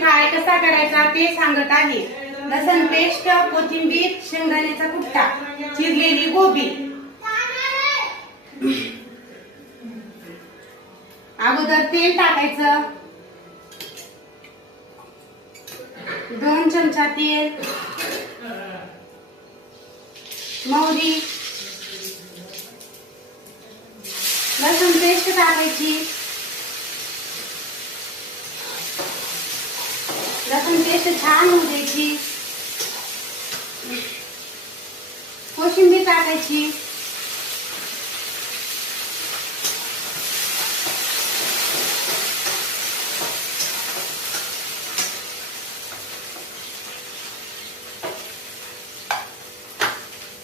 Fry कसा करायचा ते सांगत आहे। लसण पेस्ट, कोथिंबीर, शेंगदाण्याचा कुट्टा, चिरलेली गोबी। अगोदर तेल टाकायचं, 2 चमचा तेल, मोहरी, लसूण पेस्ट टाकायची, लसूण पेस्ट छान होऊ द्यायची, कोशिंबीर टाकायची,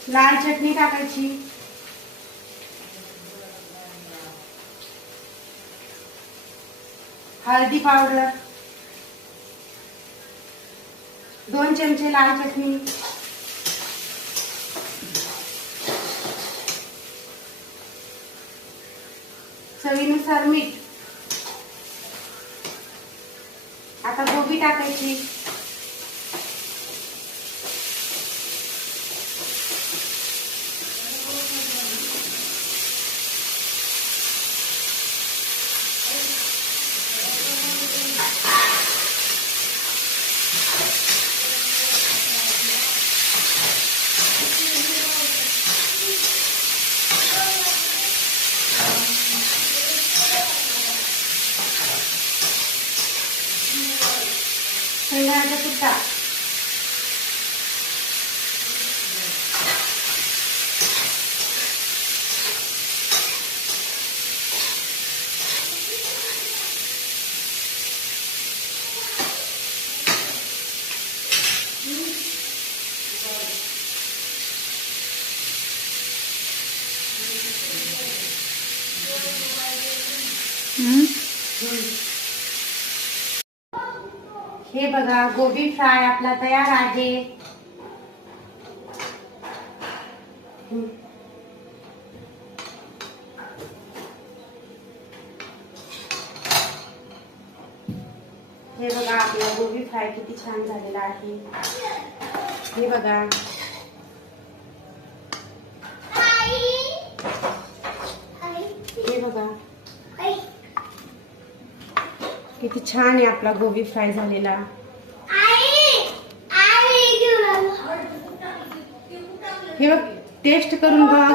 लाल चटणी टाकायची, हळदी पावडर, 2 चमचे लाल चटणी, चवीनुसार मीठ। आता गोबी टाकायची, शेंगदाण्याचा कुट्टा, हे बघा गोबी फ्राय आपला तयार आहे। हे बघा आपला गोबी फ्राय किती छान झालेला आहे। हे बघा, हे बघा किती छान आहे आपला गोबी फ्राय झालेला। हे बघ, टेस्ट करून बघ।